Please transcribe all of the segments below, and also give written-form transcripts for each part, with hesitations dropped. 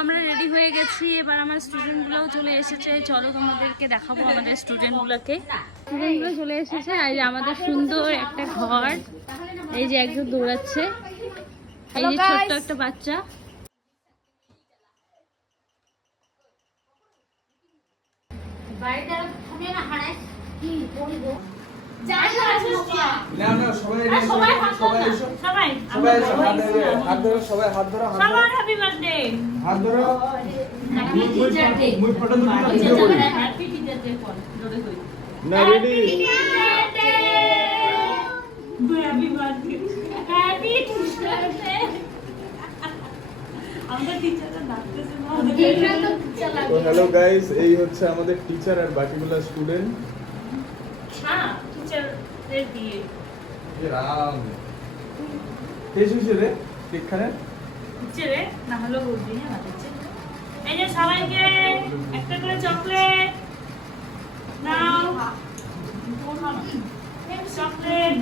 আমরা রেডি হয়ে গেছি, এবার আমার স্টুডেন্টগুলোও চলে এসেছে। চলো তোমাদেরকে দেখাবো আমাদের স্টুডেন্টগুলোকে। স্টুডেন্টগুলো চলে এসেছে, আর এই যে আমাদের সুন্দর একটা ঘর। এই যে একজন দৌড়াচ্ছে, এই যে ছোট্ট একটা বাচ্চা। হ্যালো গাইস, এই হচ্ছে আমাদের টিচার আর বাকিগুলো স্টুডেন্ট। হ্যাঁ, টিচারদের দিয়ে রাম কেস হইছে রে ঠিকখানে টিচারে না হলো বলবি না বাচ্চা। এই যে সবাইকে একটা করে চকলেট নাও, চকলেট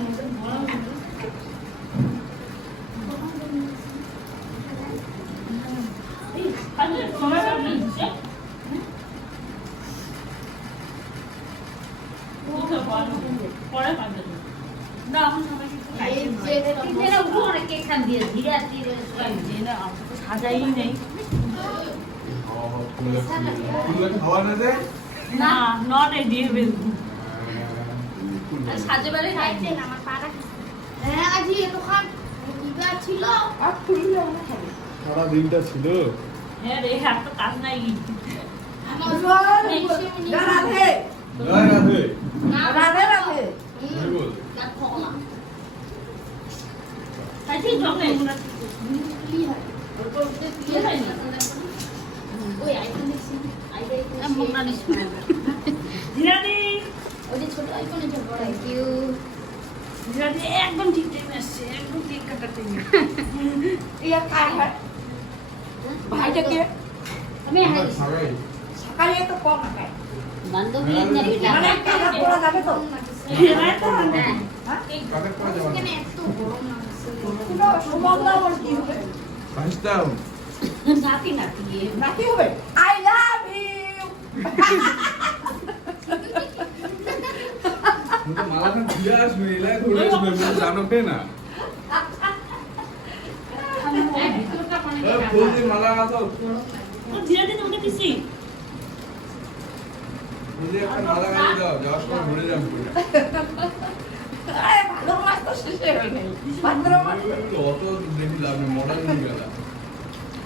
সাজাই নেই না, নট এ ডিয়ে বেলবো সাজে বেলে খাইছে না আমার পাটা। হ্যাঁ আজি এতক্ষণ কিবা ছিল আর খুললো না খাবে সারা দিনটা ছিল। হ্যাঁ রে, আর তো কাজ নাই। জয় রাধে জয় রাধে রাধে রাধে বল আইছি চকলেট কি হয় কি হয় না ওই আইফোন দেখছি আইফোন মোনা নিস জিরাদি ওই যে ছোট আইফোনে যে বড় থ্যাংক ইউ জিরাদি একদম ঠিক টাইমে আসছে, একদম ঠিক কাটা টাইমে। ইয়া কার হয় ভাইটা কে? আমি হাই সকালে তো কম খায় বান্ধবী না বেটা মানে কাটা পড়া যাবে তো হ্যাঁ তো হ্যাঁ কাটা পড়া যাবে কেন এত গরম না পুরো সুমঙ্গলা ওর কি হবে? ভাইস্তাও নাতি নাতি নাকি হবে? I love you. মুকে মালাখান দিয়ে আসবে এলাই ধরে আসবে মুকে জানো কে না ফুল দিয়ে মালা গাথো ধীরে ধীরে উঠে দিছি মুঝে একটা মালা গাথি দাও যাওয়ার সময় ঘুরে যাবো আরে ভালো মাস তো শেষে হয়ে গেল। ভাদ্র মাস অত দেখি লাভ নেই মডার্ন হয়ে গেল